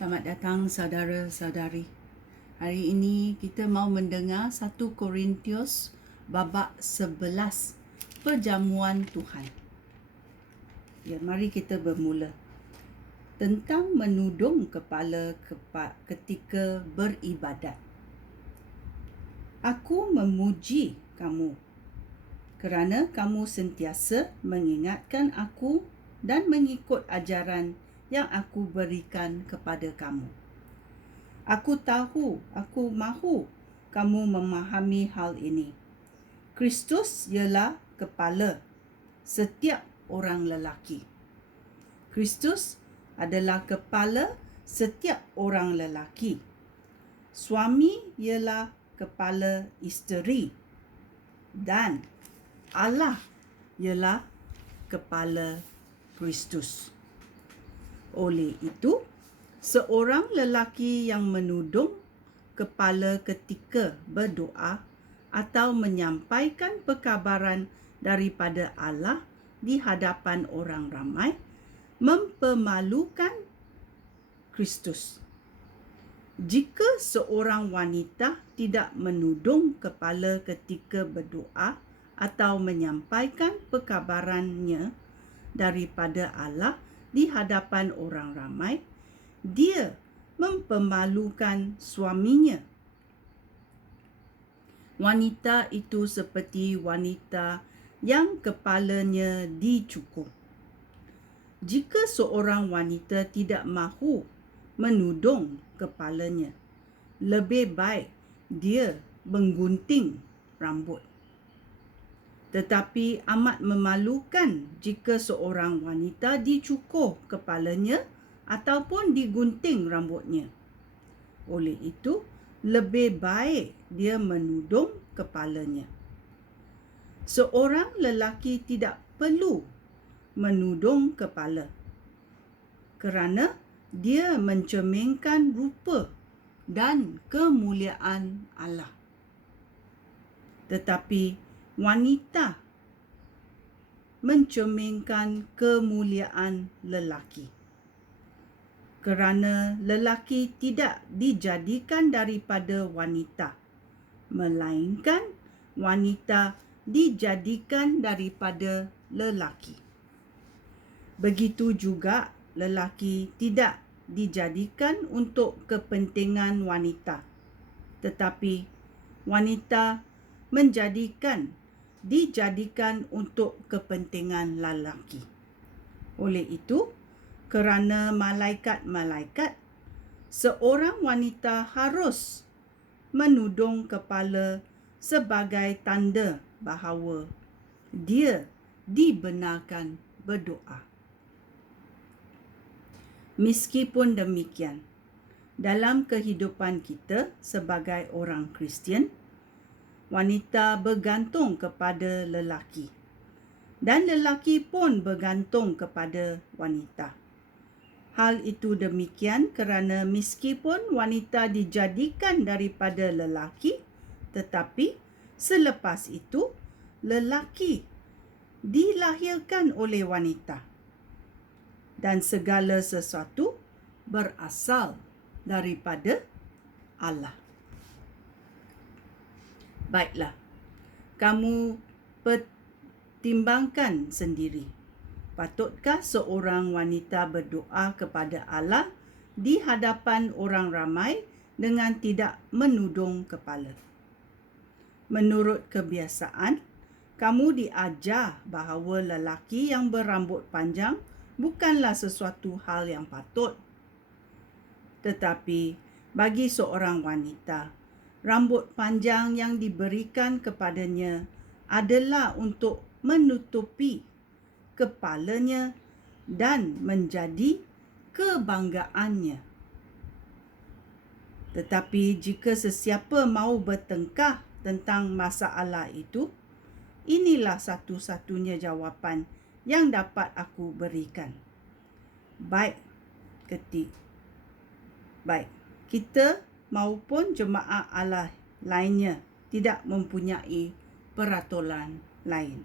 Selamat datang saudara-saudari. Hari ini kita mau mendengar 1 Korintius babak 11, perjamuan Tuhan. Ya, mari kita bermula. Tentang menudung kepala ketika beribadat. Aku memuji kamu kerana kamu sentiasa mengingatkan aku dan mengikut ajaran yang aku berikan kepada kamu. Aku mahu kamu memahami hal ini. Kristus ialah kepala setiap orang lelaki. Kristus adalah kepala setiap orang lelaki. Suami ialah kepala isteri dan Allah ialah kepala Kristus. Oleh itu, seorang lelaki yang menudung kepala ketika berdoa atau menyampaikan perkabaran daripada Allah di hadapan orang ramai mempermalukan Kristus. Jika seorang wanita tidak menudung kepala ketika berdoa atau menyampaikan perkabarannya daripada Allah di hadapan orang ramai, dia mempermalukan suaminya. Wanita itu seperti wanita yang kepalanya dicukur. Jika seorang wanita tidak mahu menudung kepalanya, lebih baik dia menggunting rambut. Tetapi amat memalukan jika seorang wanita dicukur kepalanya ataupun digunting rambutnya. Oleh itu, lebih baik dia menudung kepalanya. Seorang lelaki tidak perlu menudung kepala kerana dia mencerminkan rupa dan kemuliaan Allah. Tetapi wanita mencerminkan kemuliaan lelaki. Kerana lelaki tidak dijadikan daripada wanita, melainkan wanita dijadikan daripada lelaki. Begitu juga lelaki tidak dijadikan untuk kepentingan wanita, tetapi wanita dijadikan untuk kepentingan lelaki. Oleh itu, kerana malaikat-malaikat, seorang wanita harus menudung kepala sebagai tanda bahawa dia dibenarkan berdoa. Meskipun demikian, dalam kehidupan kita sebagai orang Kristian, wanita bergantung kepada lelaki dan lelaki pun bergantung kepada wanita. Hal itu demikian kerana meskipun wanita dijadikan daripada lelaki, tetapi selepas itu lelaki dilahirkan oleh wanita dan segala sesuatu berasal daripada Allah. Baiklah, kamu pertimbangkan sendiri. Patutkah seorang wanita berdoa kepada Allah di hadapan orang ramai dengan tidak menudung kepala? Menurut kebiasaan, kamu diajar bahawa lelaki yang berambut panjang bukanlah sesuatu hal yang patut. Tetapi bagi seorang wanita, rambut panjang yang diberikan kepadanya adalah untuk menutupi kepalanya dan menjadi kebanggaannya. Tetapi jika sesiapa mahu bertengkar tentang masalah itu, inilah satu-satunya jawapan yang dapat aku berikan. Baik, kita maupun jemaah Allah lainnya tidak mempunyai peraturan lain.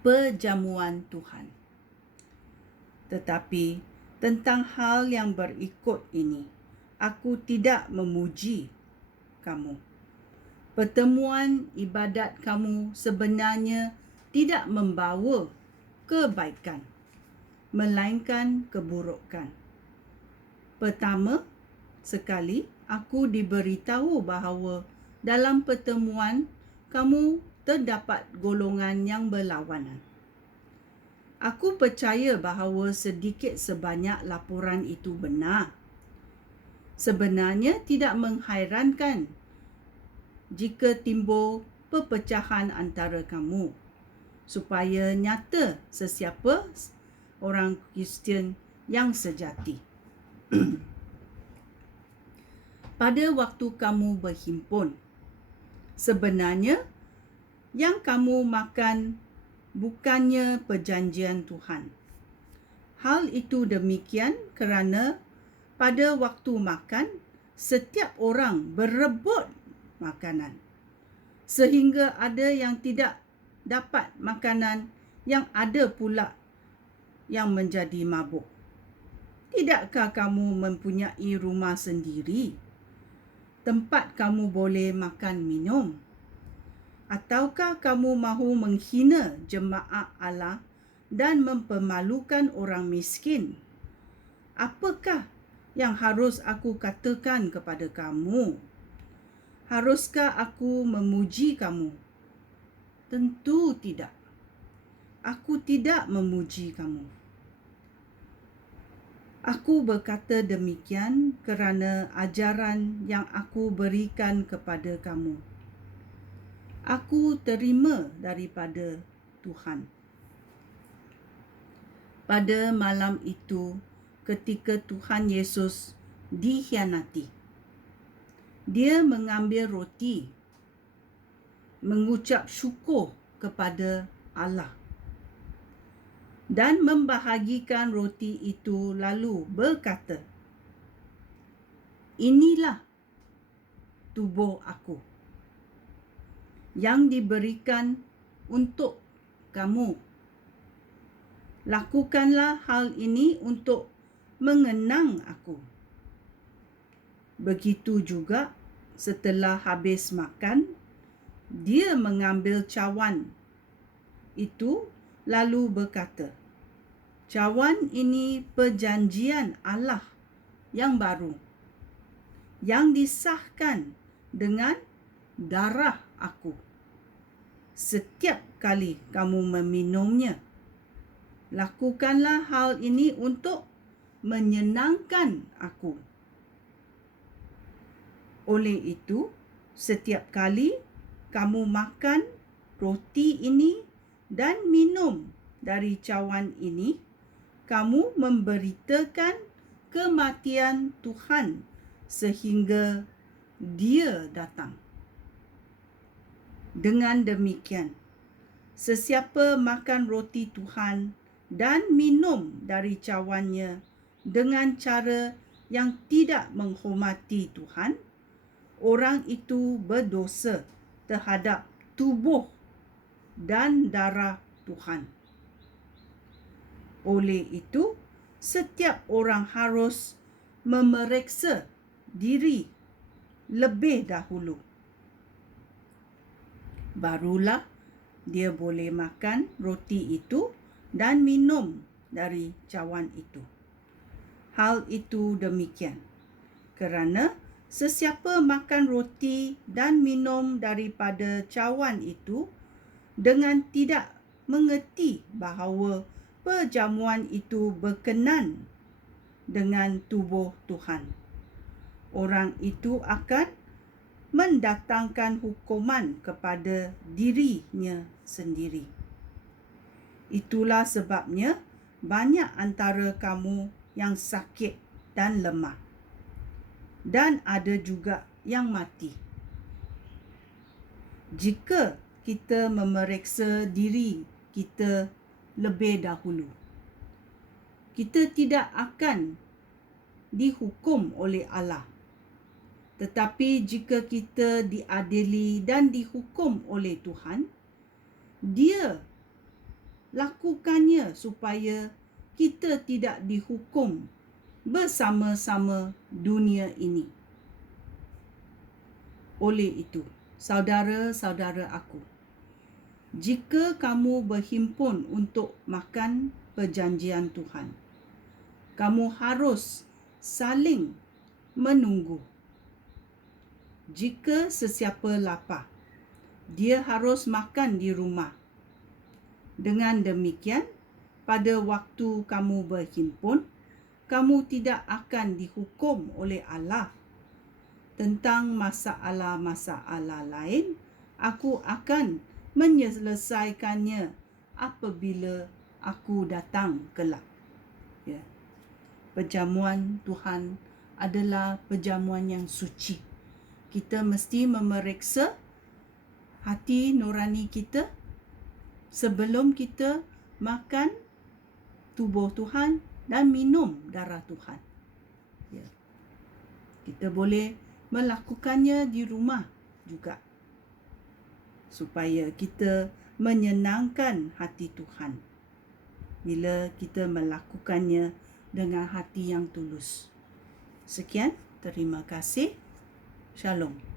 Perjamuan Tuhan. Tetapi Tentang hal yang berikut ini, aku tidak memuji kamu. Pertemuan ibadat kamu sebenarnya tidak membawa kebaikan, melainkan keburukan. Pertama sekali, aku diberitahu bahawa dalam pertemuan kamu terdapat golongan yang berlawanan. Aku percaya bahawa sedikit sebanyak laporan itu benar. Sebenarnya tidak menghairankan jika timbul perpecahan antara kamu, supaya nyata sesiapa orang Kristian yang sejati. Pada waktu kamu berhimpun, sebenarnya yang kamu makan bukannya perjanjian Tuhan. Hal itu demikian kerana pada waktu makan, setiap orang berebut makanan, sehingga ada yang tidak dapat makanan, yang ada pula yang menjadi mabuk. Tidakkah kamu mempunyai rumah sendiri, tempat kamu boleh makan minum? Ataukah kamu mahu menghina jemaat Allah dan mempermalukan orang miskin? Apakah yang harus aku katakan kepada kamu? Haruskah aku memuji kamu? Tentu tidak. Aku tidak memuji kamu. Aku berkata demikian kerana ajaran yang aku berikan kepada kamu, aku terima daripada Tuhan. Pada malam itu, ketika Tuhan Yesus dikhianati, dia mengambil roti, mengucap syukur kepada Allah, dan membahagikan roti itu lalu berkata, "Inilah tubuh aku yang diberikan untuk kamu. Lakukanlah hal ini untuk mengenang aku." Begitu juga setelah habis makan, dia mengambil cawan itu lalu berkata, "Cawan ini perjanjian Allah yang baru, yang disahkan dengan darah aku. Setiap kali kamu meminumnya, lakukanlah hal ini untuk menyenangkan aku." Oleh itu, setiap kali kamu makan roti ini dan minum dari cawan ini, kamu memberitakan kematian Tuhan sehingga Dia datang. Dengan demikian, sesiapa makan roti Tuhan dan minum dari cawannya dengan cara yang tidak menghormati Tuhan, orang itu berdosa terhadap tubuh dan darah Tuhan. Oleh itu, setiap orang harus memeriksa diri lebih dahulu. Barulah dia boleh makan roti itu dan minum dari cawan itu. Hal itu demikian kerana sesiapa makan roti dan minum daripada cawan itu dengan tidak mengerti bahawa perjamuan itu berkenan dengan tubuh Tuhan, orang itu akan mendatangkan hukuman kepada dirinya sendiri. Itulah sebabnya banyak antara kamu yang sakit dan lemah, dan ada juga yang mati. Jika kita memeriksa diri kita lebih dahulu, kita tidak akan dihukum oleh Allah. Tetapi jika kita diadili dan dihukum oleh Tuhan, Dia lakukannya supaya kita tidak dihukum bersama-sama dunia ini. Oleh itu, saudara-saudara aku, jika kamu berhimpun untuk makan perjanjian Tuhan, kamu harus saling menunggu. Jika sesiapa lapar, dia harus makan di rumah. Dengan demikian, pada waktu kamu berhimpun, kamu tidak akan dihukum oleh Allah. Tentang masalah-masalah lain, aku akan menyelesaikannya apabila aku datang kelak. Ya. Perjamuan Tuhan adalah perjamuan yang suci. Kita mesti memeriksa hati nurani kita sebelum kita makan tubuh Tuhan dan minum darah Tuhan. Ya. Kita boleh melakukannya di rumah juga, supaya kita menyenangkan hati Tuhan bila kita melakukannya dengan hati yang tulus. Sekian, terima kasih. Shalom.